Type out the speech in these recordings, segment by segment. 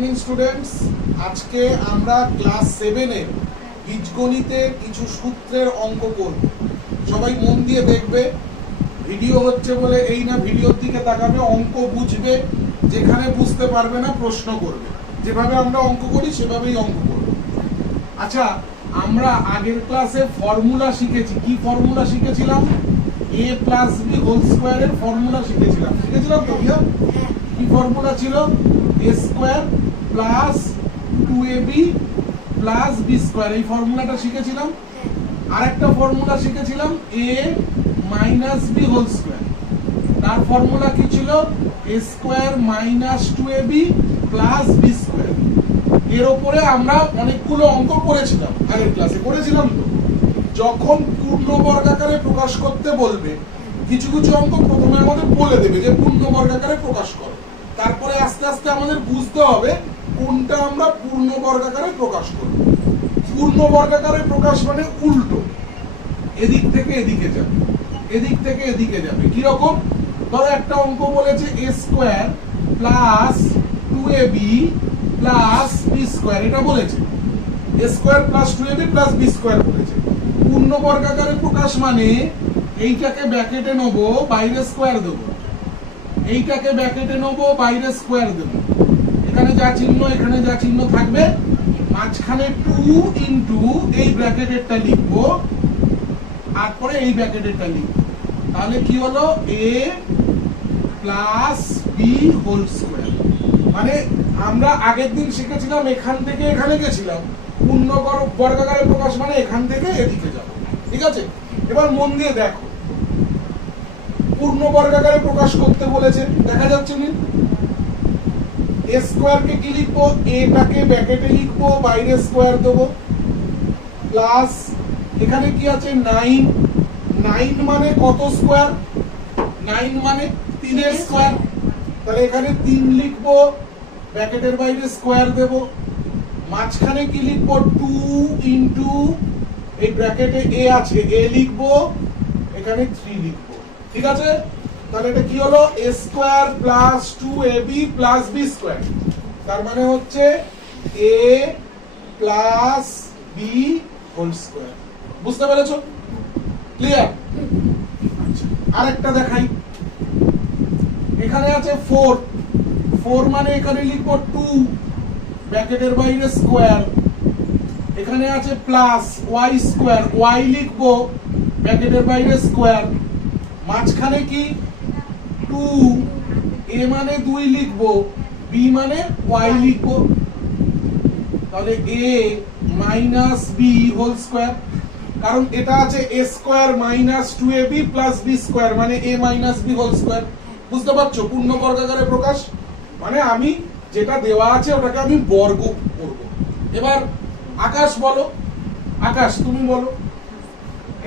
Evening students, আজকে আমরা class 7 এর বীজগণিতের কিছু সূত্রের অঙ্ক করব। সবাই মন দিয়ে দেখবে, ভিডিও হচ্ছে বলে এই না ভিডিওর দিকে তাকাবে, অঙ্ক বুঝবে, যেখানে বুঝতে পারবে না প্রশ্ন করবে। যেভাবে আমরা অঙ্ক করি সেভাবেই অঙ্ক করব। আচ্ছা, আমরা আগের ক্লাসে ফর্মুলা শিখেছি। কি ফর্মুলা শিখেছিলাম? a প্লাস বি হোল স্কয়ারের ফর্মুলা শিখেছিলাম তো ভাইয়া? কি ফর্মুলা ছিল? a square plus 2ab plus b square, এই ফর্মুলাটা শিখেছিলাম। আরেকটা ফর্মুলা শিখেছিলাম a minus b whole square, তার ফর্মুলা কি ছিল? a square minus 2ab plus b square. এর উপরে আমরা অনেকগুলো অঙ্ক করেছিলাম, আগের ক্লাসে করেছিলাম তো। যখন পূর্ণ বর্গাকারে প্রকাশ করতে বলবে, কিছু কিছু অঙ্ক প্রথমে আমাদের বলে দেবে যে পূর্ণ বর্গাকারে প্রকাশ করো, তারপরে আস্তে আস্তে আমাদের বুঝতে হবে কোনটা আমরা পূর্ণ বর্গাকারে প্রকাশ করব। পূর্ণ বর্গাকারে প্রকাশ মানে উল্টো, এদিক থেকে এদিকে যাবে, এদিক থেকে এদিকে যাবে। কি রকম? ধরো একটা অঙ্ক বলেছে a square plus 2ab plus b square, এটা বলেছে। a square plus 2ab plus b square বলেছে। পূর্ণ বর্গাকারে প্রকাশ মানে এইটাকে ব্র্যাকেটে নেব, বাইরে স্কয়ার দেব, এইটাকে ব্র্যাকেটে নেব, বাইরে স্কয়ার দেব। এখানে যা চিহ্ন এখানে যা চিহ্ন থাকবে, মাঝখানে 2 ইনটু এই ব্র্যাকেটেরটা লিখব, তারপরে এই ব্র্যাকেটেরটা লিখব। তাহলে কি হলো? a plus b whole square. মানে আমরা আগের দিন শিখেছিলাম এখান থেকে এখানে গেছিলাম, পূর্ণ বর্গাকারে প্রকাশ মানে এখান থেকে এদিকে যাব। ঠিক আছে? এবার মন দিয়ে দেখো, পূর্ণ বর্গাকারে প্রকাশ করতে বলেছে, দেখা যাচ্ছে নি? a স্কয়ার কে কি লিখবো? a টাকে ব্র্যাকেটে লিখবো, বাইরে স্কয়ার দেব, প্লাস এখানে কি আছে? 9। 9 মানে কত স্কয়ার? 9 মানে 3 এর স্কয়ার। তাহলে এখানে 3 লিখবো, ব্র্যাকেটের বাইরে স্কয়ার দেব, মাঝখানে কি লিখবো? 2 ইনটু এই ব্র্যাকেটে a আছে, a লিখবো, এখানে 3 লিখবো। ঠিক আছে? তাহলে এটা কি হলো? a square plus 2ab plus b square. তার মানে হচ্ছে a plus b whole square. বুঝতে পেরেছো? ক্লিয়ার? আচ্ছা, আরেকটা দেখাই। এখানে আছে 4। 4 মানে এখানে লিখবো 2, ব্র্যাকেটের বাইরে স্কয়ার। এখানে আছে প্লাস y স্কয়ার, y লিখবো, ব্র্যাকেটের বাইরে স্কয়ার। মাঝখানে কি? 2, a মানে 2 লিখবো, b মানে y লিখবো। তাহলে a minus b whole square, কারণ এটা আছে a square minus 2ab plus b square, মানে a minus b whole square. বুঝতে পারছো? পূর্ণ বর্গাকারে প্রকাশ মানে আমি যেটা দেওয়া আছে ওটাকে আমি বর্গ করব। এবার আকাশ বলো, আকাশ তুমি বলো।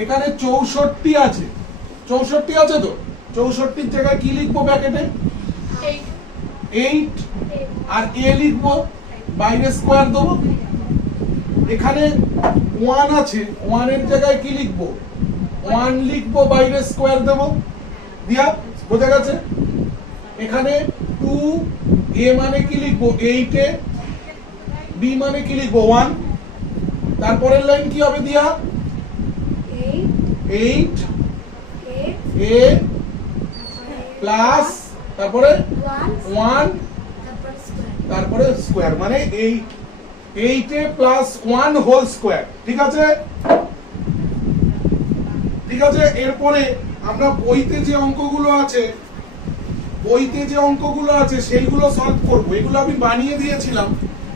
এখানে 64 আছে, 64 আছে তো? 64 জায়গায় কি লিখবো ব্র্যাকেটে? 8 আর a লিখবো, বাইরে স্কয়ার দেব। এখানে 1 আছে, 1 এর জায়গায় কি লিখবো? 1 লিখবো, বাইরে স্কয়ার দেব। দিয়া বোঝা গেছে? এখানে 2, a মানে কি লিখবো? 8 এ, b মানে কি লিখবো? 1। তারপরের লাইন কি হবে দিয়া? 8 a প্লাস তারপরে 1 তারপরে স্কয়ার, মানে 8 a প্লাস 1 হোল স্কয়ার। ঠিক আছে? ঠিক আছে। এরপরে আমরা বইতে যে অঙ্কগুলো আছে সেইগুলো সলভ করব। এগুলো আমি বানিয়ে দিয়েছিলাম,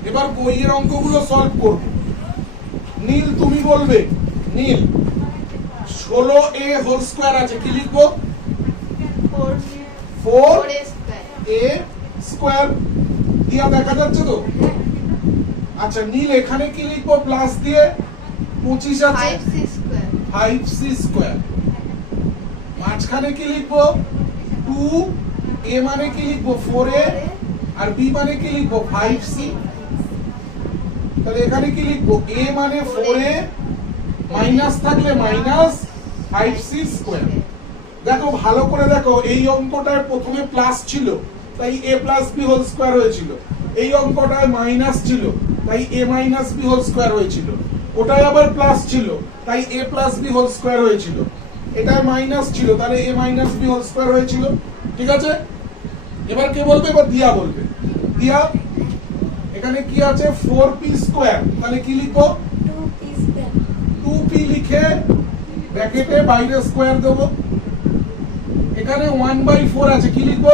এবার বইয়ের অঙ্কগুলো সলভ করব। নীল তুমি বলবে, নীল 16a হোল স্কয়ার আছে, কি লিখবো? 4a square. দিয়া দেখা যাচ্ছে তো? আচ্ছা, নীল এখানে কি লিখবো? প্লাস দিয়ে 25 আছে, 5c স্কয়ার। মাঝখানে কি লিখবো? 2, a মানে কি লিখবো? 4a আর b মানে কি লিখবো? 5c। তাহলে এখানে কি লিখবো? a মানে 4a, মাইনাস থাকলে মাইনাস 5c স্কয়ার। দেখো ভালো করে দেখো, এই অঙ্কটায় প্রথমে প্লাস ছিল, তাই a plus b whole square হয়েছিল। এই অঙ্কটায় মাইনাস ছিল তাই a minus b whole square হয়েছিল। ওটায় আবার প্লাস ছিল তাই a plus b whole square হয়েছিল। এটায় মাইনাস ছিল তাহলে a minus b whole square হয়েছিল। ঠিক আছে, এবার কে বলবে? এবার দিয়া বলবে। দিয়া, এখানে কি আছে? 4p স্কয়ার, তাহলে কি লিখবো? 2p লিখে ব্র্যাকেটে বাইরে স্কয়ার দেবো। এখানে 1/4 আছে, কি লিখবো?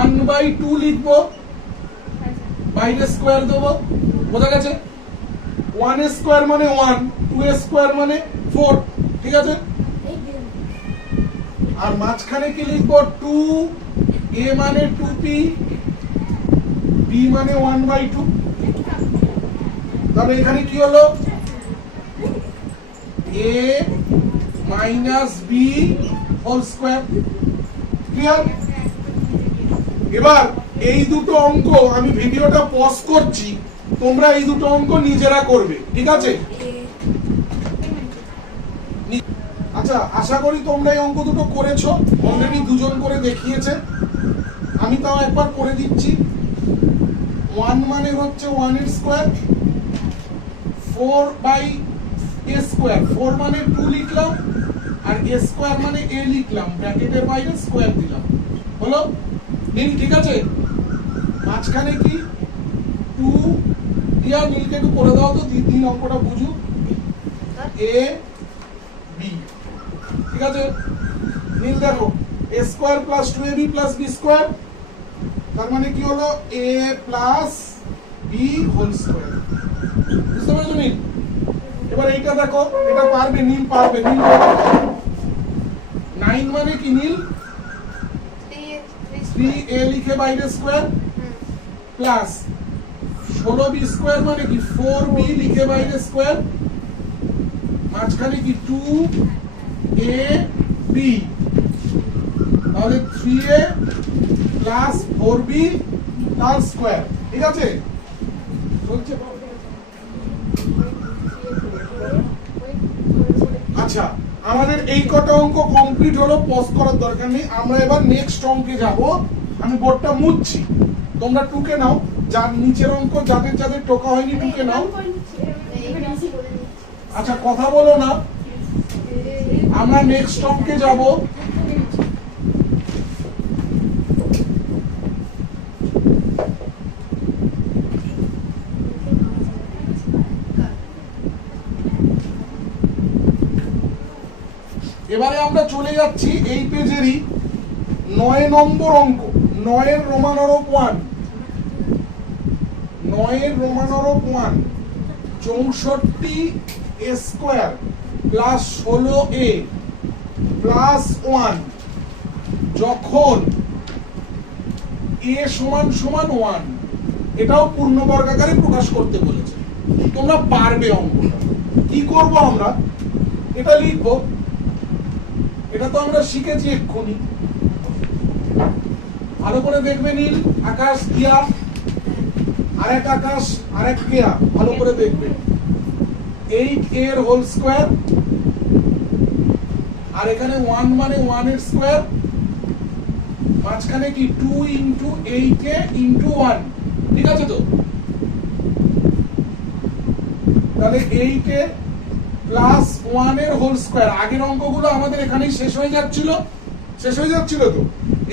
1/2 লিখবো, বাইরে স্কয়ার দেবো। বোঝা গেছে? 1 এর স্কয়ার মানে 1, 2 এর স্কয়ার মানে 4। ঠিক আছে, আর মাঝখানে কি লিখবো? 2, a মানে 2p, b মানে 1/2। তবে এখানে কি হলো? a minus b whole square. Clear? এবার এই দুটো অঙ্ক আমি ভিডিওটা পজ করছি, তোমরা এই দুটো অঙ্ক নিজেরা করবে। ঠিক আছে? আচ্ছা, আশা করি তোমরা এই অঙ্ক দুটো করেছো। অলরেডি দুজন করে দেখিয়েছে, আমি তাও একবার করে দিচ্ছি। 1 মানে হচ্ছে 1 এর স্কয়ার, 4/a স্কয়ার, 4 মানে 2 লিখলাম, আর a স্কয়ার মানে a লিখলাম, ব্র্যাকেটের বাইরে স্কয়ার দিলাম। হলো নীল? ঠিক আছে, মাঝখানে কি 2 দিয়া নীলকে একটু করে দাও তো, তিন অঙ্কটা বুঝু। a b, ঠিক আছে নীল? দেখো a square plus 2ab plus b square, তার মানে কি হলো? a plus b whole square. বুঝতে পারছো নীল? এবার এইটা দেখো, এটা পারবে নীল, পারবে নীল। 9 মানে কি নীল? 3a লিখে বাইরে স্কয়ার, প্লাস 16b স্কয়ার মানে কি? 4b লিখে বাইরে স্কয়ার, মাঝখানে কি 2ab, তাহলে 3a প্লাস 4b তার স্কয়ার। ঠিক আছে, চলছে। আচ্ছা, আমাদের এই কটা অঙ্ক কমপ্লিট হলো, পজ করার দরকার নেই। আমরা এবার নেক্সট অঙ্কে যাব। আমি বোর্ডটা মুছছি, তোমরা টুকে নাও। যার নিচের অঙ্ক যাদের যাদের টোকা হয়নি টুকে নাও। আচ্ছা, কথা বলো না, আমরা নেক্সট অঙ্কে যাব। এবারে আমরা চলে যাচ্ছি এই পেজেরই 9 নম্বর অঙ্ক। 9 এর রোমান হরফ 1, 9 এর রোমান হরফ 1, 64a square plus 16a plus 1 যখন a সমান সমান 1, এটাও পূর্ণবর্গ আকারে প্রকাশ করতে বলেছে। তোমরা পারবে অঙ্কটা। কি করব আমরা? এটা লিখবো, এটা তো আমরা শিখেছি এক্ষুনি। ভালো করে দেখবে নীল, আকাশ দিয়া, আরেক আকাশ আরেক কেয়া, ভালো করে দেখবে। 8a এর হোল স্কয়ার, আর এখানে 1 মানে 1 এর স্কয়ার, মাঝখানে কি 2 ইনটু 8a ইনটু 1। ঠিক আছে তো? তাহলে 8a প্লাস 1 এর হোল স্কয়ার। আগের অঙ্কগুলো আমাদের এখানেই শেষ হয়ে যাচ্ছিল তো।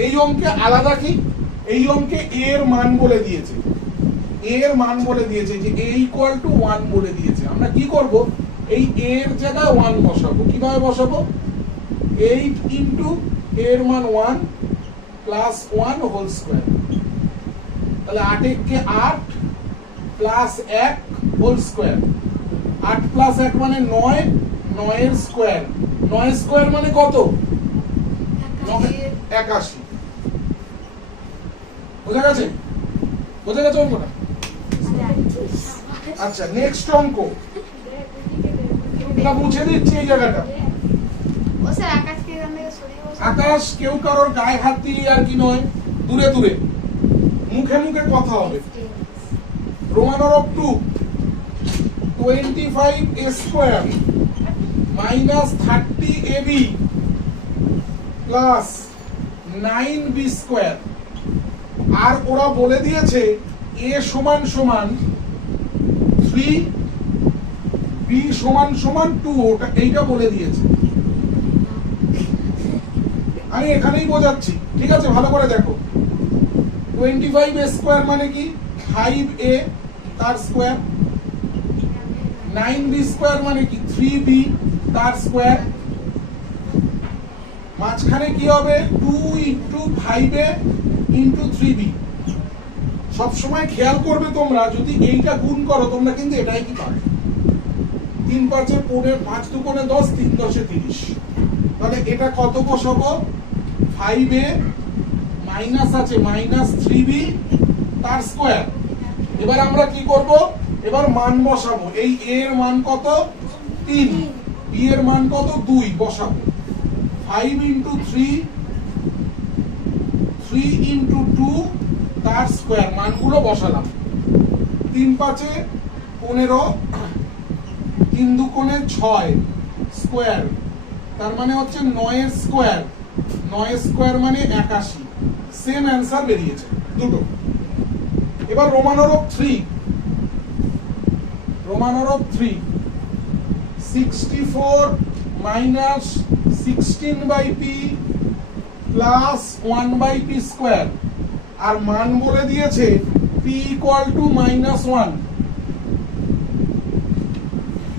এই অঙ্কে আলাদা কি? এই অঙ্কে a এর মান বলে দিয়েছে, a এর মান বলে দিয়েছে যে a ইকুয়াল টু 1 বলে দিয়েছে। আমরা কি করব? এই a এর জায়গায় 1 বসাবো। কিভাবে বসাবো? 8 ইনটু a এর মান 1 প্লাস 1 হোল স্কয়ার। তাহলে 8 কে 8 প্লাস 1 হোল স্কয়ার। 8 প্লাস 1 মানে 9, 9 এর স্কয়ার। 9 স্কয়ার মানে কত? 81। বোঝা গেছে? বোঝা গেছে অঙ্কটা? আচ্ছা, নেক্সট অঙ্ক। এটা মুছে দিচ্ছি এই জায়গাটা। আকাশ কেউ কারোর গায়ে হাত দিলি আর কি নয়, দূরে দূরে, মুখে মুখে কথা হবে। রোমান হরফ 2, 25a square minus 30ab plus 9b square আর ওরা বলে দিয়েছে a সমান সমান 3, b সমান সমান 2, ওটা এইটা বলে দিয়েছে। আমি এখানেই বোঝাচ্ছি, ঠিক আছে? ভালো করে দেখো। 25a স্কয়ার মানে কি 5a তার স্কয়ার, 9b স্কয়ার মানে কি 3b তার স্কয়ার, মাঝখানে কি হবে 2 ইনটু 5a ইনটু 3b। সব সময় খেয়াল করবে তোমরা, যদি এইটা গুণ করো তোমরা কিন্তু এটাই কি পাবে, 3 5 এ 5 2 কোণে 10, 3 10 এ 30। তাহলে এটা কত বসাবো, 5a মাইনাস আছে মাইনাস 3b তার স্কয়ার। এবার আমরা কি করব, এবার মান বসাবো। এই a এর মান কত 3, b এর মান কত 2 বসাবো। 5 ইনটু 3, 3 ইনটু 2 তার স্কয়ার, মানগুলো বসালাম। 3 5 এ 15, 3 2 কোণে 6 স্কয়ার, তার মানে হচ্ছে 9 এর স্কয়ার, 9 স্কয়ার মানে 81। সেম অ্যান্সার বেরিয়েছে দুটো। এবার রোমানরব 3, রোমানরব 3 64 minus 16/p plus 1/p square, আর মান বলে দিয়েছে p ইকুয়াল টু -1।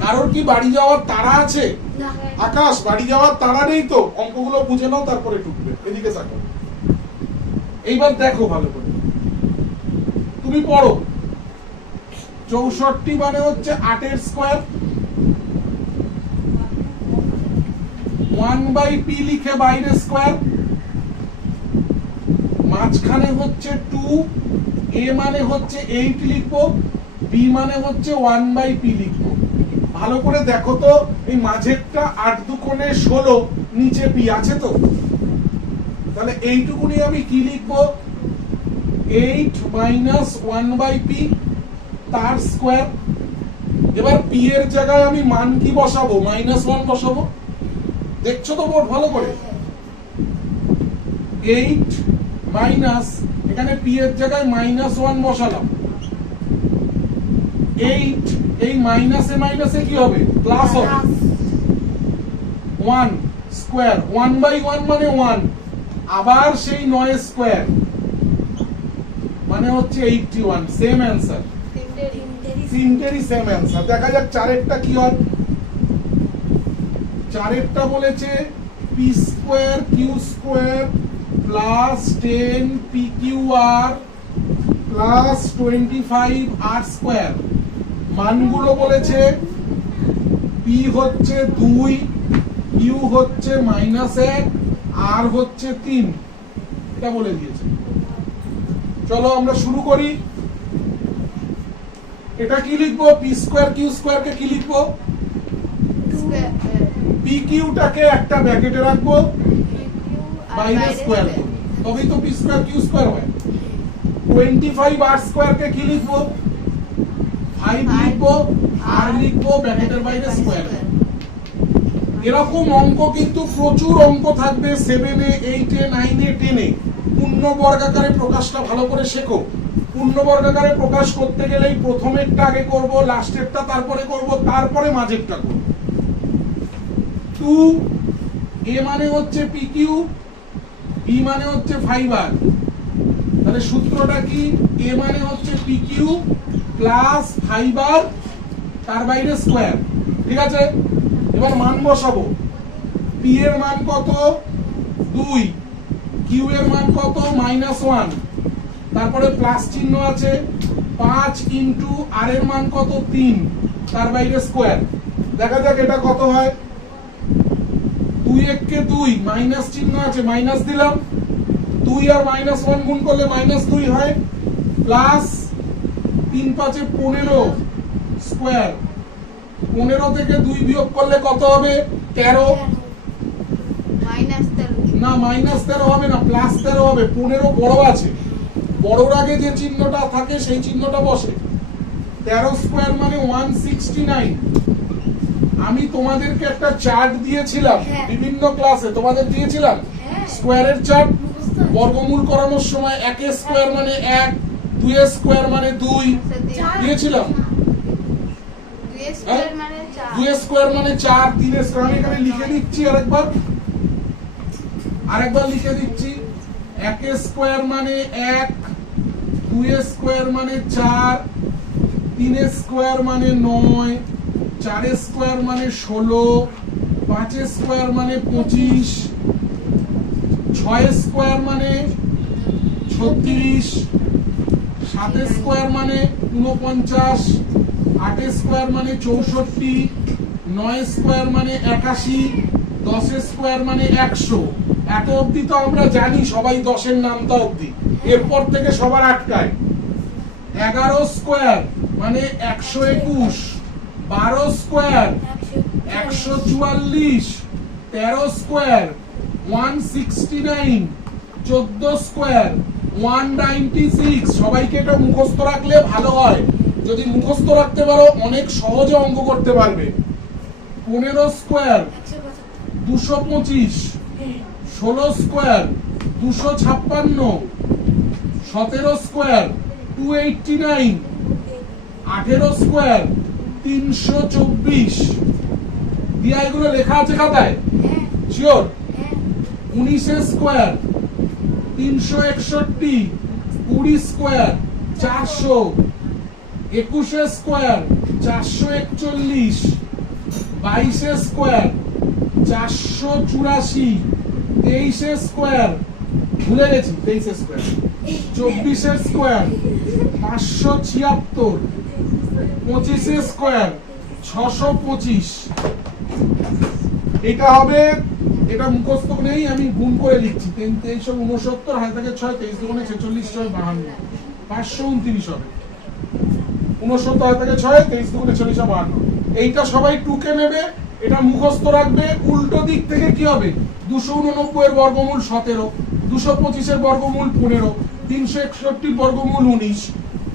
কারোর কি বাড়ি যাওয়ার তাড়া আছে? আকাশ, বাড়ি যাওয়ার তাড়া নেই তো? অঙ্কগুলো বুঝে নাও তারপরে ঢুকবে। এদিকে তাকাও, এইবার দেখো ভালো করে, তুমি পড়ো। 64 মানে হচ্ছে 8 এর স্কয়ার, 1/p লিখে বাইরে স্কয়ার, মাঝখানে হচ্ছে 2, a মানে হচ্ছে 8 লিখবো, b মানে হচ্ছে 1/p লিখবো। ভালো করে দেখো তো, এই মাঝেরটা 8 2 কোণে 16, নিচে p আছে তো? তাহলে এইটুকুনি আমি কি লিখবো, 8 মাইনাস 1/p তার স্কয়ার। এবার p এর জায়গায় আমি মান কি বসাবো, -1 বসাবো। দেখছো তো বোর্ড ভালো করে? 8 মাইনাস, এখানে p এর জায়গায় -1 বসালাম। 8, এই মাইনাসে মাইনাসে কি হবে, প্লাস হবে। 1 স্কয়ার, 1/1 মানে 1, আবার সেই 9 স্কয়ার মানে হচ্ছে 81। সেম অ্যান্সার, তিনটেরই সেম অ্যান্সার। দেখা যাক চারেরটা কি হয়। চারেরটা বলেছে p square q square plus 10 pqr plus 25 r square. মানগুলো বলেছে p হচ্ছে 2, q হচ্ছে -1, r হচ্ছে 3, এটা বলে দিয়েছে। চলো আমরা শুরু করি। এটা কি লিখবো, p স্কয়ার q স্কয়ার কে কি লিখবো, pq টাকে একটা ব্র্যাকেটে রাখবো, বাইরে স্কয়ার করব, তবেই তো p স্কয়ার q স্কয়ার হয়। 25 r স্কয়ার কে কি লিখবো, 5 লিখবো, r লিখবো, ব্র্যাকেটের বাইরে স্কয়ার। এরকম অঙ্ক কিন্তু প্রচুর অঙ্ক থাকবে 7 এ, 8 এ, 9 এ, 10 এ। পূর্ণ বর্গাকারে প্রকাশটা ভালো করে শেখো। পূর্ণ বর্গাকারে প্রকাশ করতে গেলেই প্রথমেরটা আগে করব, লাস্টেরটা তারপরে করব, তারপরে মাঝেরটা করব। 2 a মানে হচ্ছে pq, b মানে হচ্ছে 5r। তাহলে সূত্রটা কি, a মানে হচ্ছে pq প্লাস 5r তার বাইরে স্কয়ার, ঠিক আছে? এবার মান বসাবো। p এর মান কত 2, q এর মান কত -1, তারপরে প্লাস চিহ্ন আছে, 5 ইনটু r এর মান কত 3 তার বাইরে স্কয়ার। দেখা যাক এটা কত হয়। 2 1 কে 2, মাইনাস চিহ্ন আছে, মাইনাস দিলাম। 2 আর -1 গুণ করলে -2 হয়, প্লাস 3 5 এ 15 স্কয়ার। 15 থেকে 2 বিয়োগ করলে কত হবে, 13। না -13 হবে না, +13 হবে। 15 বড় আছে, বড়র আগে যে চিহ্নটা থাকে সেই চিহ্নটা বসে। 13 স্কয়ার মানে 169। আমি তোমাদেরকে একটা চার্ট দিয়েছিলাম বিভিন্ন ক্লাসে, তোমাদের দিয়েছিলাম স্কয়ারের চার্ট। বর্গমূল করানোর সময় 1 স্কয়ার মানে 1, 2 স্কয়ার মানে 2 দিয়েছিলাম। 2 স্কয়ার মানে 4, 2 স্কয়ার মানে 4, 3 স্কয়ার। আমি এখানে লিখে দিচ্ছি আরেকবার লিখে দিচ্ছি। 1 স্কয়ার মানে 1, 2 স্কয়ার মানে 4, 3 স্কয়ার মানে 9, 4 স্কয়ার মানে 16, 5 স্কয়ার মানে 25, 6 স্কয়ার মানে 36, 7 স্কয়ার মানে 49, 8 স্কয়ার মানে 64, 9 স্কয়ার মানে 81, 10 স্কয়ার মানে 100। এত অবধি তো আমরা জানি সবাই 10 এর নামটা অবধি। এরপর থেকে সবার আটকায়। 11 স্কয়ার মানে 121, 12 স্কয়ার 144, 13 স্কয়ার 169, 14 স্কয়ার 196। সবাইকে এটা মুখস্থ রাখলে ভালো হয়। যদি মুখস্থ রাখতে পারো অনেক সহজে অঙ্ক করতে পারবে। 15 স্কয়ার 225, 16 স্কয়ার 256, 17 স্কয়ার 289, 18 স্কয়ার 324। দিয়া এগুলো লেখা আছে খাতায়? Sure? 19 square 361, 20 square 400, 21 square 441, 22 square 484, 23 square ভুলে গেছি 23 স্কয়ার, 24 স্কয়ার 576, 25 স্কয়ার 625। এটা হবে, এটা মুখস্থ নেই, আমি গুণ করে লিখছি। 23 69 হাতে থাকে 6, 23 দুগুণে 46, 6 52, 529 হবে। 69 হাতে থাকে 6, 23 দুগুণে 46, 52। এইটা সবাই টুকে নেবে, এটা মুখস্থ রাখবে। উল্টো দিক থেকে কি হবে? 289 এর বর্গমূল 17, 225 এর বর্গমূল 15, 361 বর্গমূল 19।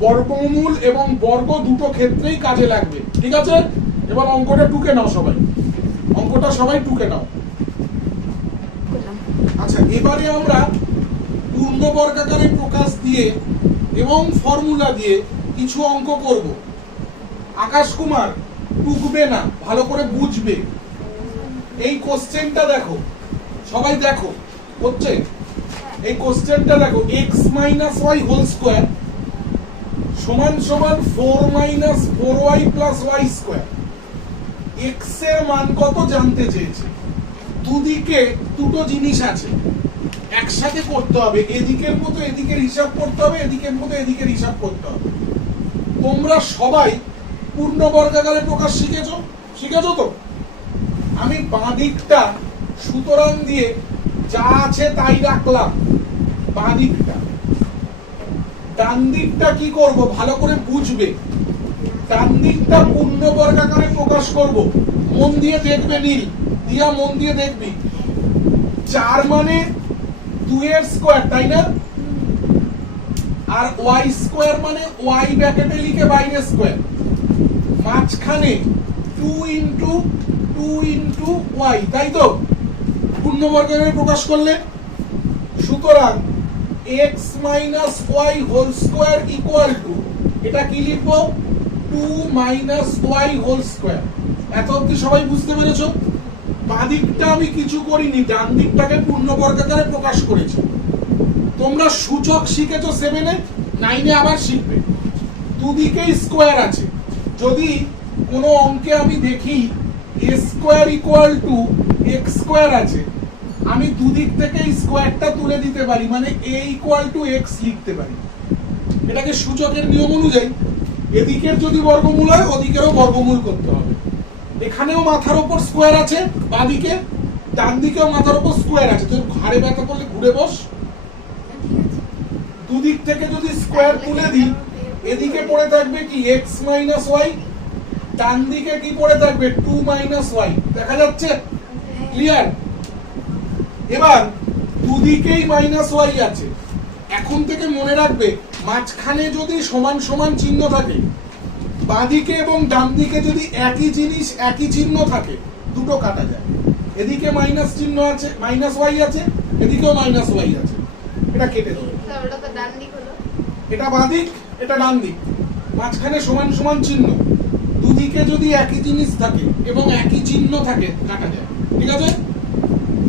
বর্গমূল এবং বর্গ দুটো ক্ষেত্রেই কাজে লাগবে, ঠিক আছে? এবার অঙ্কটা টুকে নাও সবাই, অঙ্কটা সবাই টুকে নাও। আচ্ছা, এবারে আমরা পূর্ণবর্গাকারে প্রকাশ দিয়ে এবং ফর্মুলা দিয়ে কিছু অঙ্ক করব। আকাশ কুমার টুকবে না, ভালো করে বুঝবে। এই কোশ্চেনটা দেখো, সবাই দেখো হচ্ছে। এই কোশ্চেনটা দেখো, x - y হোল স্কয়ার সমান সমান 4 - 4y + y স্কয়ার। x এর মান কত জানতে চেয়েছে। দুদিকে দুটো জিনিস আছে, একসাথে করতে হবে। এদিকের মতো এদিকের হিসাব করতে হবে, এদিকের মতো এদিকের হিসাব করতে হবে। তোমরা সবাই পূর্ণবর্গাকারে প্রকাশ শিখেছো তো? আমি বাঁ দিকটা সুতরাং দিয়ে যা আছে তাই রাখলাম বাঁ দিকটা। ডান দিকটা কি করব ভালো করে বুঝবে। ডান দিকটা পূর্ণবর্গাকারে প্রকাশ করব। মন দিয়ে দেখবে নীল, দিয়া মন দিয়ে দেখবি। 4 মানে 2 এর স্কয়ার, তাই না? আর y স্কয়ার মানে y ব্র্যাকেটে লিখে বাইরে স্কয়ার। মাঝখানে 2 * y, তাই তো? পূর্ণবর্গাকারে প্রকাশ করলে সুতরাং x - y whole square equal to, এটা কি লিখবো? 2 - y হোল স্কয়ার। এত অবধি সবাই বুঝতে পেরেছো? বাঁ দিকটা আমি কিছু করিনি, ডান দিকটাকে পূর্ণবর্গাকারে প্রকাশ করেছি। তোমরা সূচক শিখেছো 7 এ, 9 এ আবার শিখবে। দুদিকেই স্কয়ার আছে। যদি কোনো অঙ্কে আমি দেখি a square equal two x square আছে, আমি দুদিক থেকে স্কয়ারটা তুলে দিতে পারি, মানে a ইকুয়াল টু x লিখতে পারি। এটাকে সূচকের নিয়ম অনুযায়ী এদিকের যদি বর্গমূল হয় ওদিকেরও বর্গমূল করতে হবে। এখানেও মাথার উপর স্কয়ার আছে বাঁদিকে, ডান দিকেও মাথার উপর স্কয়ার আছে। তোর ঘাড়ে ব্যথা করলে ঘুরে বস। দুদিক থেকে যদি স্কয়ার তুলে দিই, এদিকে পড়ে থাকবে কি x - y, ডান দিকে কি পড়ে থাকবে 2 - y। দেখা যাচ্ছে? ক্লিয়ার? এবার দুদিকেই -y আছে। এখন থেকে মনে রাখবে, মাঝখানে যদি সমান সমান চিহ্ন থাকে, বাঁদিকে এবং ডান দিকে যদি একই জিনিস একই চিহ্ন থাকে, দুটো কাটা যায়। এদিকে মাইনাস চিহ্ন আছে, -y আছে, এদিকেও -y আছে। এটা কেটে দেবো। স্যার ওটা তো ডান দিক হলো। এটা বাঁ দিক, এটা ডান দিক, মাঝখানে সমান সমান চিহ্ন, দুদিকে যদি একই জিনিস থাকে এবং একই চিহ্ন থাকে কাটা যায়, ঠিক আছে?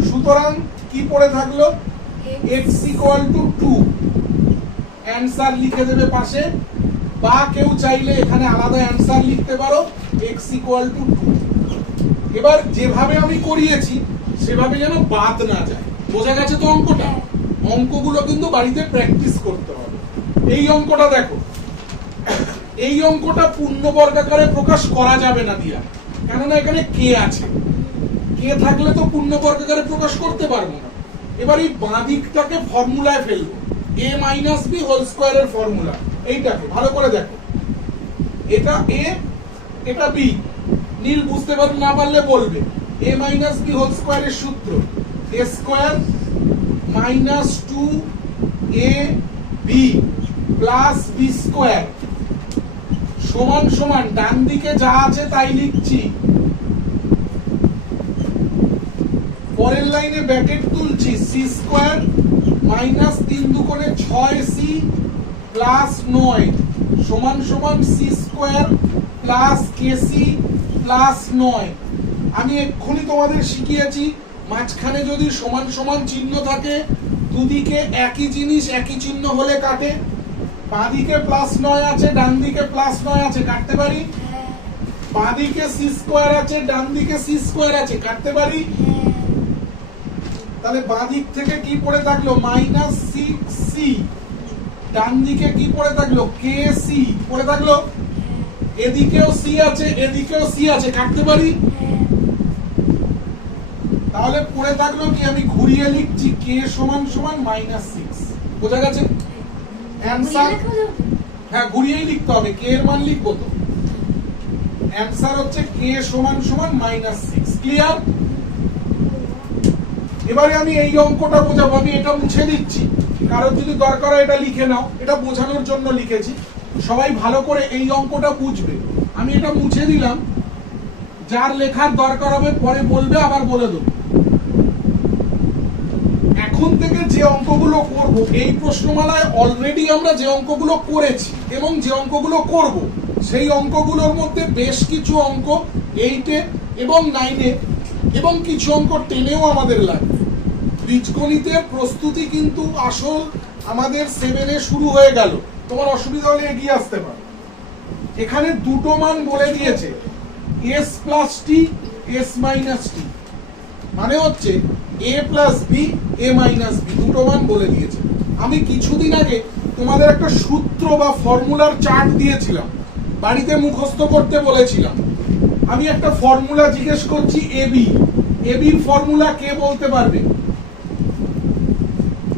সুতরাং কি পড়ে থাকলো? x ইকুয়াল টু 2, অ্যান্সার লিখে দেবে পাশে, বা কেউ চাইলে এখানে আলাদা অ্যান্সার লিখতে পারো x ইকুয়াল টু 2। এবার যেভাবে আমি করিয়েছি সেভাবে যেন বাদ না যায়। বোঝা গেছে তো অঙ্কটা? অঙ্কগুলো কিন্তু বাড়িতে প্র্যাকটিস করতে হবে। এই অঙ্কটা দেখো, এই অঙ্কটা পূর্ণবর্গাকারে প্রকাশ করা যাবে না দিয়া, কেননা এখানে কে আছে, কে থাকলে তো পূর্ণবর্গাকারে প্রকাশ করতে পারবো না। এবার এই বাঁ দিকটাকে ফর্মুলায় ফেলবো, a মাইনাস বি হোল স্কোয়ারের ফর্মুলা। এইটাকে ভালো করে দেখো, এটা a, এটা b। নীল বুঝতে না পারলে বলবে। a মাইনাস বি হোল স্কোয়ারের সূত্র a square minus 2ab plus B square সমান সমান, ডান দিকে যা আছে তাই লিখছি, পরের লাইনে ব্র্যাকেট তুলছি, সি স্কোয়ার মাইনাস 3 দুগুণে 6c প্লাস 9 সমান সমান সি স্কোয়ার প্লাস কেসি প্লাস 9। আমি এক্ষুনি তোমাদের শিখিয়েছি, মাঝখানে যদি সমান সমান চিহ্ন থাকে, দুদিকে একই জিনিস একই চিহ্ন হলে কাটে। বাঁদিকে প্লাস 9 আছে, ডান দিকে প্লাস 9 আছে, কাটতে পারি। বাঁদিকে সি স্কোয়ার আছে, ডান দিকে সি স্কোয়ার আছে, কাটতে পারি। তাহলে বাঁদিক থেকে কি পড়ে থাকলো? মাইনাস 6c, ডান দিকে কি পড়ে থাকলো? kc পড়ে থাকলো। এদিকেও c আছে, এদিকেও c আছে, কাটতে পারি। তাহলে পড়ে থাকলো কি? আমি ঘুরিয়ে লিখছি k সমান সমান -6। বোঝা গেছে? অ্যানসার, হ্যাঁ ঘুরিয়েই লিখতে হবে, k এর মান লিখবো তো। অ্যানসার হচ্ছে k সমান সমান -6। ক্লিয়ার? এবারে আমি এই অঙ্কটা বোঝাবো, আমি এটা মুছে দিচ্ছি, কারণ যদি দরকার হয় এটা লিখে নাও, এটা বোঝানোর জন্য লিখেছি, সবাই ভালো করে এই অঙ্কটা বুঝবে। আমি এটা মুছে দিলাম, যার লেখার দরকার হবে পরে বলবে, আবার বলে দেবো। এখন থেকে যে অঙ্কগুলো করব, এই প্রশ্নমালায় অলরেডি আমরা যে অঙ্কগুলো করেছি এবং যে অঙ্কগুলো করব, সেই অঙ্কগুলোর মধ্যে বেশ কিছু অঙ্ক 8-এ এবং 9-এ এবং কিছু অঙ্ক 10-এও আমাদের লাগবে। বীজগণিতের প্রস্তুতি কিন্তু আসল আমাদের 7-এ শুরু হয়ে গেল। তোমার অসুবিধা হলে এগিয়ে আসতে পারো। এখানে দুটো মান বলে দিয়েছে, s plus T, s minus T, মানে হচ্ছে a plus B, a minus B, দুটো মান বলে দিয়েছে। আমি কিছুদিন আগে তোমাদের একটা সূত্র বা ফর্মুলার চার্ট দিয়েছিলাম, বাড়িতে মুখস্থ করতে বলেছিলাম। আমি একটা ফর্মুলা জিজ্ঞেস করছি, এবি, এবির ফর্মুলা কে বলতে পারবে?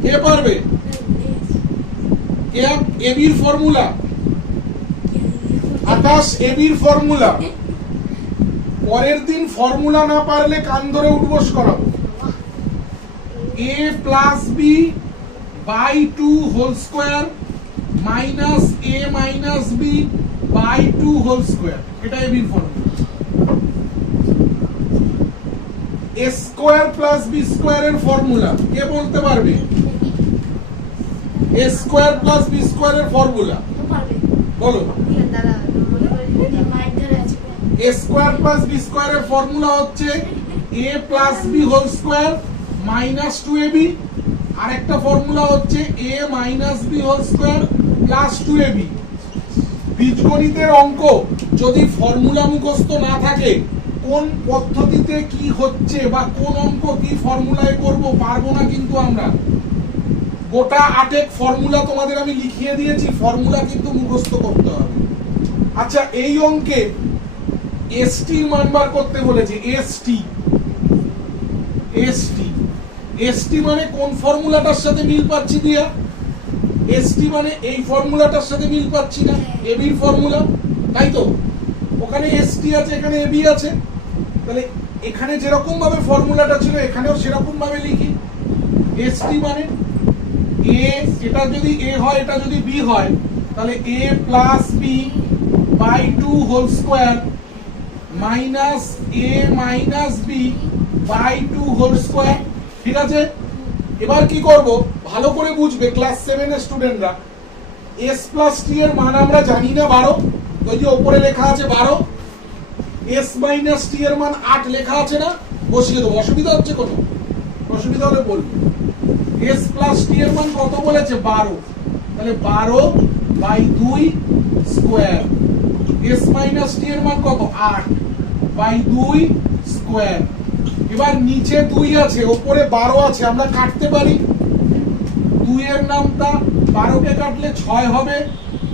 কে পারবে? কে এবির ফর্মুলা? আকাশ এবির ফর্মুলা। পরের দিন ফর্মুলা না পারলে কান ধরে উঠবোস করাবো। a plus B by 2 whole square minus a minus B by 2 whole square, এটা এবির formula. a square plus B স্কোয়ারের ফর্মুলা কে বলতে পারবে? a স্কোয়ার প্লাস বি স্কোয়ারের ফর্মুলা বলো। a স্কোয়ার প্লাস বি স্কোয়ারের ফর্মুলা হচ্ছে a plus B whole square minus 2ab, আর একটা ফর্মুলা হচ্ছে a minus B whole square plus 2ab। বীজগণিতের অঙ্ক যদি ফর্মুলা মুখস্থ না থাকে, কোন পদ্ধতিতে কি হচ্ছে বা কোন অঙ্ক কি ফর্মুলায় করব পারবো না কিন্তু আমরা। গোটা 8 ফর্মুলা তোমাদের আমি লিখিয়ে দিয়েছি, ফর্মুলা কিন্তু মুখস্থ করতে হবে। আচ্ছা, এই অঙ্কে এসটি মান বার করতে বলেছে। এসটি মানে কোন ফর্মুলাটার সাথে মিল পাচ্ছি দিয়া? এসটি মানে এই ফর্মুলাটার সাথে মিল পাচ্ছি না, এবির ফর্মুলা, তাই তো? ওখানে এসটি আছে, এখানে এবি আছে, তাহলে এখানে যেরকম ভাবে ফর্মুলাটা ছিল এখানেও সেরকম ভাবে লিখি। এসটি মানে এ, এটা যদি এ হয়, এটা যদি বি হয়, তাহলে A plus B by 2 whole square minus A minus B by 2 whole square, ঠিক আছে? এবার কি করব ভালো করে বুঝবে ক্লাস 7 এর স্টুডেন্টরা। s প্লাস t এর মান আমরা জানি না 12, ওই যে উপরে লেখা আছে 12। s মাইনাস t এর মান 8 লেখা আছে না, বসিয়ে দেবো। অসুবিধা হচ্ছে কোনো? অসুবিধা হলে বলবো। s প্লাস t এর মান কত বলেছে? 12। তাহলে 12/2 স্কয়ার। s মাইনাস t এর মান কত? 8/2 স্কয়ার। এবার নিচে 2 আছে, উপরে 12 আছে, আমরা কাটতে পারি। 2 এর নামটা 12 কে কাটলে 6 হবে,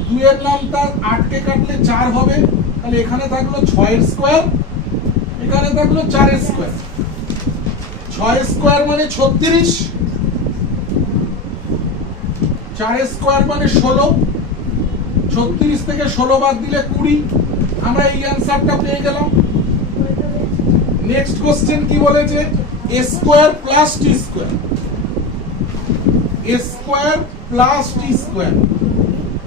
2 এর নামটা 8 কে কাটলে 4 হবে। তাহলে এখানে থাকলো 6 এর স্কয়ার, এখানে থাকলো 4 এর স্কয়ার। 6 এর স্কয়ার মানে 36, 4 এর স্কয়ার মানে 16। 36 থেকে 16 বাদ দিলে 20। আমরা এই অ্যানসারটা পেয়ে গেলাম। নেক্সট কোশ্চেন কি বলেছে? a square plus t square. a square plus t square.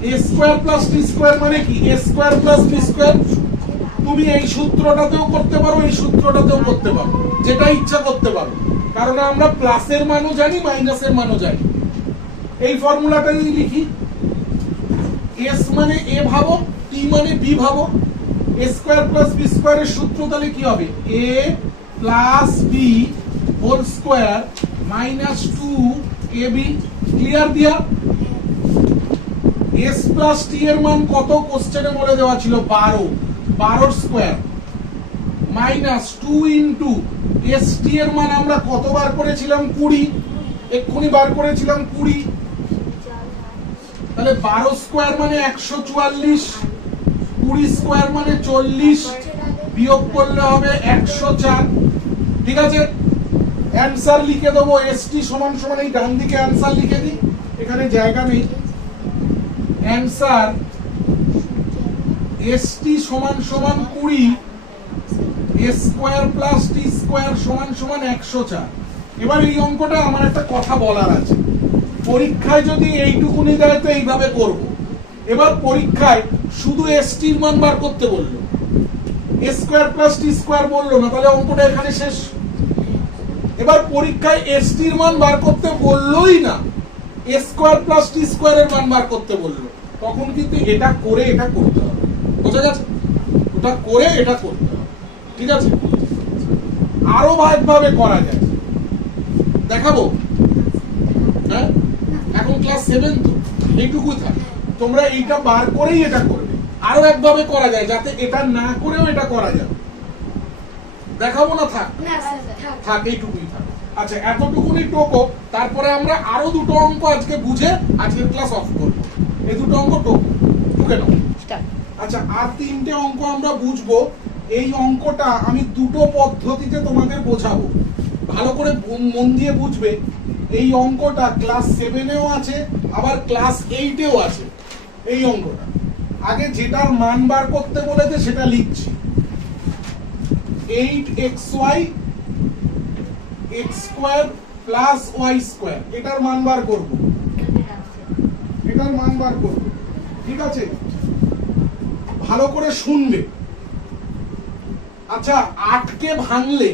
a square plus t square মানে কি? a square plus b square. তুমি এই সূত্রটাতেও করতে পারো, এই সূত্রটাতেও করতে পারো, যেটা ইচ্ছা করতে পারো, কারণ আমরা প্লাসের মানও জানি, মাইনাসের মানও জানি। এই ফর্মুলাটা যদি লিখি, s মানে a ভাবো, t মানে b ভাবো। a স্কয়ার প্লাস b স্কয়ারের সূত্র তাহলে কি হবে? a plus b whole square minus 2ab। Clear দিয়া? s প্লাস t এর মান কত কোশ্চেনে বলে দেওয়া ছিল? 12। 12 square minus 2 into s t এর মান আমরা কতবার করেছিলাম? 20। এক্ষুনি বার করেছিলাম 20। তাহলে 12 স্কয়ার মানে 144, 20 স্কয়ার মানে 40, বিয়োগ করলে হবে 104। ঠিক আছে, অ্যানসার লিখে দেবো। st সমান সমান এই ডান দিকে অ্যানসার লিখে দিই, এখানে জায়গা নেই। অ্যানসার st সমান সমান 20, a square plus t square সমান সমান 104। এবার এই অঙ্কটা আমার একটা কথা বলার আছে। পরীক্ষায় যদি এইটুকুনি দেয় তো এইভাবে করব। এবার পরীক্ষায় শুধু st এর মান বার করতে বললো, a square plus t square বললো না, তাহলে অঙ্কটা এখানে শেষ। এবার পরীক্ষায় st এর মান বার করতে বললোই না, a স্কয়ার প্লাস t স্কয়ারের মান বার করতে বললো, তখন কিন্তু এটা করে এটা করতে হবে। বোঝা গেছে? ওটা করে এটা করতে হবে। ঠিক আছে, আরো ভাবে করা যায়, দেখাবো। হ্যাঁ, এখন ক্লাস 7 তো এইটুকুই থাকে, তোমরা এইটা বার করেই এটা করবে। আরো একভাবে করা যায়, যাতে এটা না করেও এটা করা যাবে। দেখাবো না? থাক থাক, এইটুকুই থাক। আচ্ছা, এতটুকুনি টোকো। তারপরে আমরা আরো দুটো অঙ্ক আজকে বুঝে আজকের ক্লাস অফ করবো। এই দুটো অঙ্ক টোকো, টুকে নাও। আচ্ছা, আর 3টে অঙ্ক আমরা বুঝবো। এই অঙ্কটা আমি দুটো পদ্ধতিতে তোমাদের বোঝাবো, ভালো করে মন দিয়ে বুঝবে। এই অঙ্কটা ক্লাস 7-এও আছে, আবার ক্লাস 8-এও আছে। এই অঙ্কটা আগে যেটার মান বার করতে বলেছে সেটা লিখছি। 8xy x square plus y square, এটার মান বার করব, এটার মান বার করব। ঠিক আছে, ভালো করে শুনবে। আচ্ছা, 8 কে ভাঙলে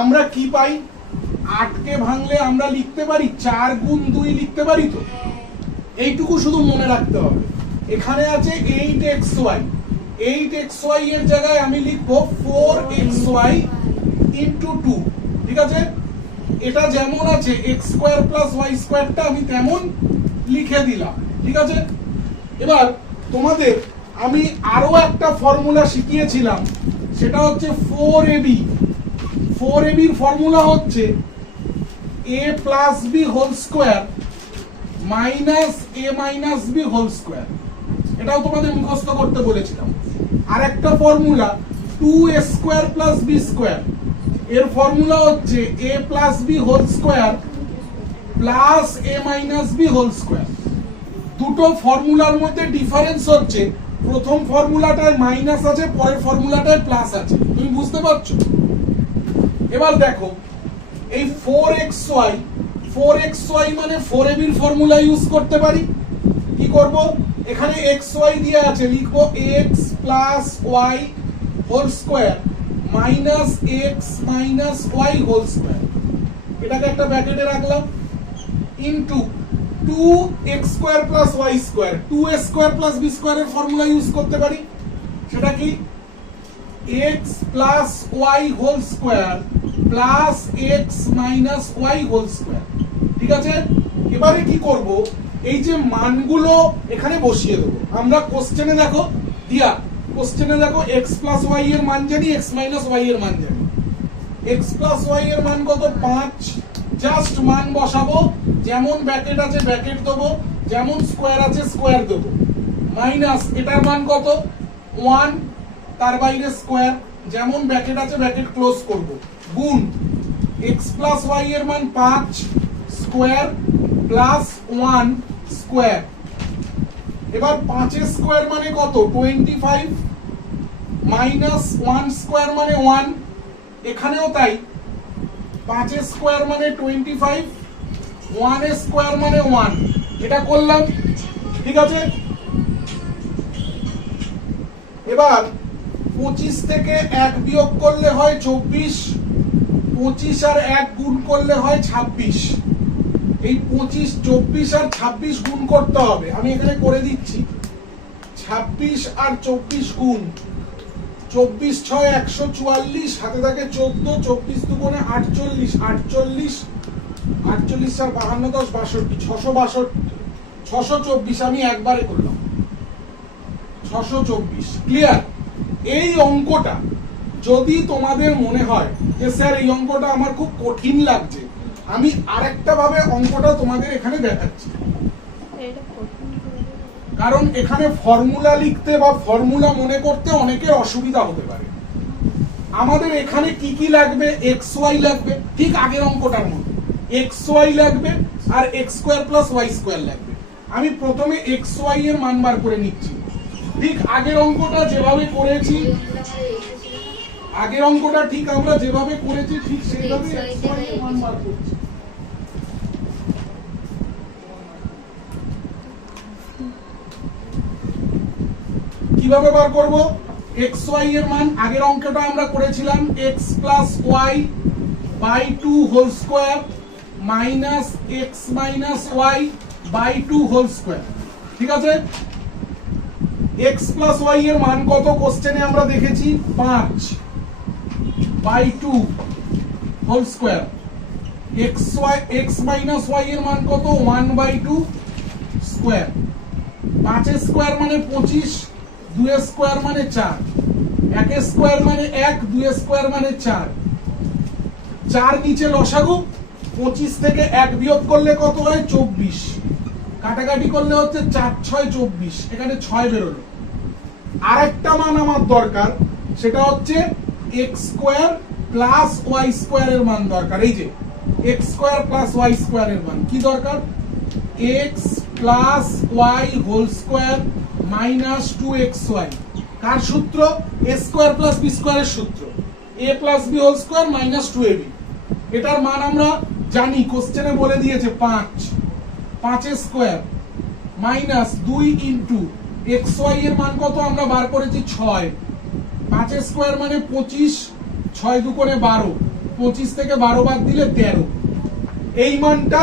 আমরা কি পাই? 8 কে ভাঙলে আমরা লিখতে পারি 4 গুণ 2 লিখতে পারি তো। এইটুকু শুধু মনে রাখতে হবে। এখানে আছে 8xy, 8xy এর জায়গায় আমি লিখবো 4xy ইনটু 2। ঠিক আছে, এটা যেমন আছে x স্কয়ার প্লাস y স্কয়ারটা আমি তেমন লিখে দিলাম। ঠিক আছে, এবার তোমাদের আমি আরো একটা ফর্মুলা শিখিয়েছিলাম, সেটা হচ্ছে 4ab। 4ab এর ফর্মুলা হচ্ছে a plus b whole square minus a minus b whole square. এটাও তোমাদের মুখস্থ করতে বলেছিলাম। আর একটা formula 2a square plus b square, এর ফর্মুলা হচ্ছে a plus b whole square plus a minus b whole square. দুটো ফর্মুলার মধ্যে ডিফারেন্স হচ্ছে প্রথম ফর্মুলাটায় মাইনাস আছে, পরের ফর্মুলাটায় প্লাস আছে। তুমি বুঝতে পারছো? এবার দেখো, এই 4xy মানে 4ab এর ফর্মুলা ইউজ করতে পারি। কি করব? এখানে xy দিয়ে আছে, লিখবো x plus y whole square minus x minus y whole square. এটাকে একটা ব্র্যাকেটে রাখলাম। Into 2x square plus y square. 2a square plus b স্কয়ারের ফর্মুলা ইউজ করতে পারি, সেটা কি x plus y whole square plus x minus y whole square. ঠিক আছে, এবারে কি করব, এই যে মানগুলো এখানে বসিয়ে দেবো আমরা। কোশ্চেনে দেখো দিয়া, কোশ্চেনে দেখো x প্লাস y এর মান জানি, x মাইনাস y এর মান জানি। x প্লাস y এর মান কত 5, জাস্ট মান বসাবো, যেমন ব্র্যাকেট আছে ব্র্যাকেট দেবো, যেমন স্কোয়ার আছে স্কোয়ার দেবো। মাইনাস এটার মান কত 1, তার বাইরে স্কোয়ার, যেমন ব্র্যাকেট আছে ব্র্যাকেট ক্লোজ করব, গুণ x প্লাস y এর মান 5 স্কোয়ার প্লাস 1 স্কোয়ার। এবার 5 এর স্কোয়ার মানে কত 25 মাইনাস 1 স্কোয়ার মানে 1, এখানেও তাই 5 এর স্কোয়ার মানে 25, 1 এর স্কোয়ার মানে 1। এটা করলাম, ঠিক আছে। এবার 25 থেকে 1 বিয়োগ করলে হয় 24, 25 আর 1 গুণ করলে হয় 26। এই 25, 24 আর 26 গুণ করতে হবে, আমি এখানে করে দিচ্ছি। 26 আর 24 গুণ, 24 6 144, হাতে থাকে 14, 24 দুগুণে 48, 48 48 আর 52 10 62, 662, 624 আমি একবারে করলাম 624। ক্লিয়ার? এই অঙ্কটা যদি তোমাদের মনে হয় যে স্যার এই অঙ্কটা আমার খুব কঠিন লাগছে, আমি আরেকটা ভাবে অঙ্কটা তোমাদের এখানে দেখাচ্ছি। কারণ এখানে ফর্মুলা লিখতে বা ফর্মুলা মনে করতে অনেকের অসুবিধা হতে পারে। আমাদের এখানে কি কি লাগবে, এক্স ওয়াই লাগবে, ঠিক আগের অঙ্কটার মতো এক্স ওয়াই লাগবে আর X square plus Y square লাগবে। আমি প্রথমে এক্স ওয়াই এর মান বার করে নিচ্ছি, ঠিক আগের অঙ্কটা যেভাবে করেছি, আগের অঙ্কটা ঠিক আমরা যেভাবে করেছি ঠিক সেইভাবে এক্স ওয়াই এর মান বার করছি। কিভাবে বার করব, এক্স ওয়াই এর মান আগের অঙ্কটা আমরা করেছিলাম X plus Y by 2 whole square minus X minus Y by 2 whole square. ঠিক আছে, এক্স প্লাস ওয়াই এর মান কত কোশ্চেনে আমরা দেখেছি 5 by 2 whole square. X minus Y এর মান কত 1 বাই 2 স্কোয়ার। 5 এর স্কোয়ার মানে 25, 2 এর স্কোয়ার মানে 4, 1 এর স্কোয়ার মানে 1, 2 এর স্কোয়ার মানে 4। 4 নিচে লসাগু, 25 থেকে 1 বিয়োগ করলে কত হয় 24, কাটাকাটি করলে হচ্ছে 4 6 24, এখানে 6 বেরোলো। আরেকটা মান আমার দরকার, সেটা হচ্ছে X square plus Y square এর মান দরকার। এই যে X square plus Y square এর মান কি দরকার, X plus Y whole square minus 2xy। কার সূত্র, a স্কোয়ার প্লাস বি স্কোয়ারের সূত্র, a plus B whole square minus 2ab। এটার মান আমরা জানি, কোশ্চেনে বলে দিয়েছে 5, 5 এর স্কোয়ার মাইনাস 2 ইন্টু xy এর মান কত আমরা বার করেছি 6, 5 এর স্কোয়ার মানে 25, 6 দুগুণে 12, 25 থেকে 12 বাদ দিলে 13। এই মানটা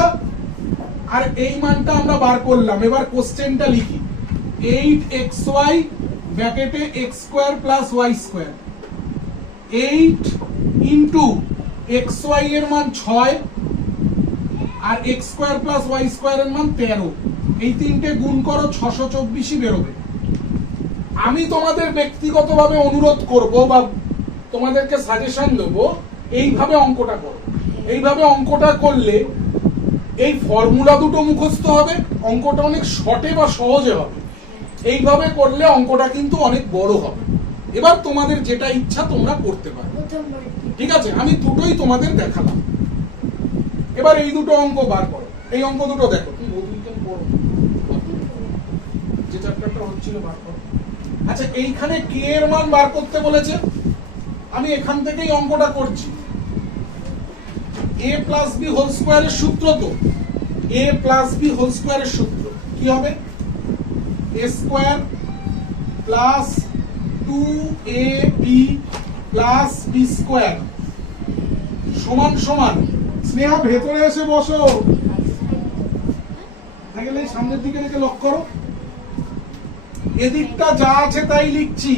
আর এই মানটা আমরা বার করলাম। এবার কোশ্চেনটা লিখি, 8xy ব্র্যাকেটে x square plus y square, 8 into xy এর মান 6 আর x square plus y square এর মান 13। এই তিনটে গুণ করো 624ই বেরোবে। আমি তোমাদের ব্যক্তিগতভাবে অনুরোধ করব বা তোমাদেরকে সাজেশন দেব, এইভাবে অঙ্কটা করো। এইভাবে অঙ্কটা করলে এই ফর্মুলা দুটো মুখস্থ হবে, অঙ্কটা অনেক শর্টে বা সহজে হবে। এইভাবে করলে অঙ্কটা কিন্তু অনেক বড় হবে। এবার তোমাদের যেটা ইচ্ছা তোমরা করতে পারো, ঠিক আছে। আমি দুটোই তোমাদের দেখালাম। এবার এই দুটো অঙ্ক বার করো, এই অঙ্ক দুটো দেখো, তুমি বদলিকেন পড়ো, যে চ্যাপ্টারটা হচ্ছিল বার করো। আচ্ছা, এইখানে কে এর মান বার করতে বলেছে, আমি এখান থেকেই অঙ্কটা করছি। a প্লাস বি হোল স্কোয়ারের সূত্র, তো a প্লাস বি হোল স্কোয়ারের সূত্র কি হবে, a square plus 2ab plus B square সমান সমান, স্নেহা ভেতরে এসে বসো, গেলে সামনের দিকে রেখে লক করো। এদিকটা যা আছে তাই লিখছি,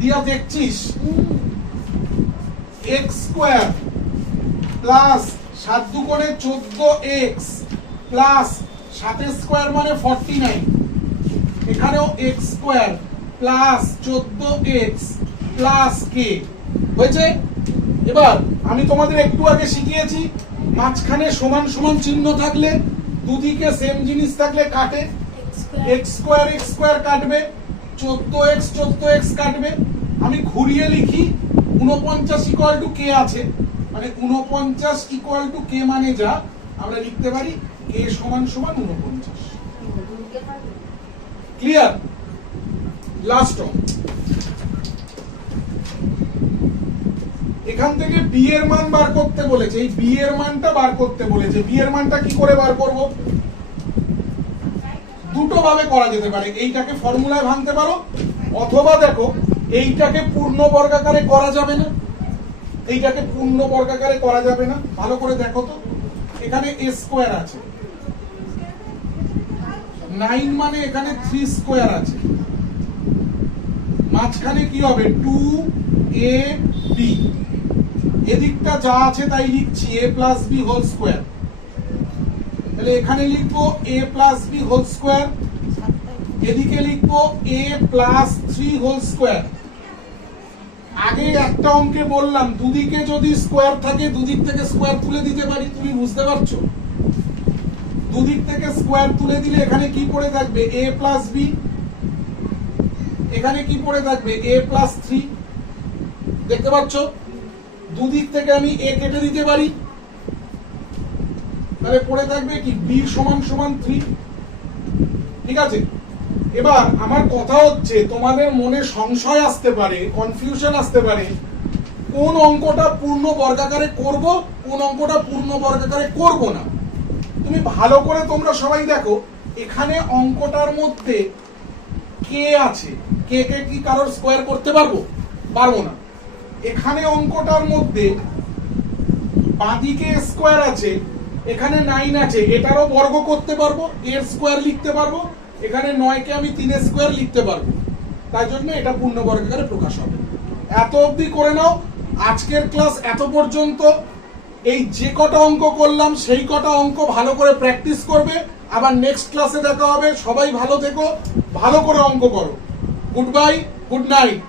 দিয়া দেখছিস এক্স স্কোয়ার প্লাস 7 দুগুণে 14x প্লাস 7 স্কোয়ার মানে 49, এখানেও x square plus 14x plus k হয়েছে। এবার আমি তোমাদের একটু আগে শিখিয়েছি মাঝখানে সমান সমান চিহ্ন থাকলে দুদিকে সেম জিনিস থাকলে কাটে, এক্স স্কোয়ার কাটবে, 14x কাটবে। আমি ঘুরিয়ে লিখি 49 ইকুয়াল টু কে আছে, মানে 49 ইকুয়াল টু কে মানে যা আমরা লিখতে পারি কে সমান সমান 49। ক্লিয়ার? লাস্ট এখান থেকে বি এর মান বার করতে বলেছে, এই বি এর মানটা বার করতে বলেছে। বি এর মানটা কি করে বার করব? দুটো ভাবে করা যেতে পারে, এইটাকে ফর্মুলায় ভাঙতে পারো, অথবা দেখো এইটাকে পূর্ণ বর্গাকারে করা যাবে না, এইটাকে পূর্ণ বর্গাকারে করা যাবে না। ভালো করে দেখো তো, এখানে a স্কয়ার আছে, 9 মানে এখানে 3 স্কয়ার আছে, মাঝখানে কি হবে 2ab, এদিকটা যা আছে তাই লিখছি a plus b whole square, তাহলে এখানে লিখবো a plus b whole square, এদিকে লিখবো a প্লাস 3 হোল স্কয়ার। আগে একটা অঙ্কে বললাম দুদিকে যদি স্কয়ার থাকে দুদিক থেকে স্কয়ার তুলে দিতে পারি, তুমি বুঝতে পারছো? দুদিক থেকে স্কয়ার তুলে দিলে এখানে কি পড়ে থাকবে a প্লাস b, এখানে কি পড়ে থাকবে a প্লাস 3, দেখতে পাচ্ছ? দুদিক থেকে আমি a কেটে দিতে পারি, তাহলে পড়ে থাকবে কি b সমান সমান 3। ঠিক আছে? এবার আমার কথা হচ্ছে তোমাদের মনে সংশয় আসতে পারে, কনফিউশন আসতে পারে, কোন অঙ্কটা পূর্ণ বর্গাকারে করব, কোন অঙ্কটা পূর্ণ বর্গাকারে করব না। তুমি ভালো করে তোমরা সবাই দেখো, এখানে অঙ্কটার মধ্যে কে আছে, কে কে কি কারোর স্কয়ার করতে পারবো? পারবো না। এখানে অঙ্কটার মধ্যে বাঁদিকে স্কয়ার আছে, এখানে 9 আছে, এটারও বর্গ করতে পারবো, এর স্কয়ার লিখতে পারবো, এখানে 9 কে আমি 3 স্কয়ার লিখতে পারবো, তাই জন্য এটা পূর্ণ বর্গাকারে প্রকাশ হবে। এত অবধি করে নাও। আজকের ক্লাস এত পর্যন্ত। এই যে কটা অঙ্ক করলাম সেই কটা অঙ্ক ভালো করে প্র্যাকটিস করবে, আবার নেক্সট ক্লাসে দেখা হবে। সবাই ভালো থেকো, ভালো করে অঙ্ক করো। Good bye, good night.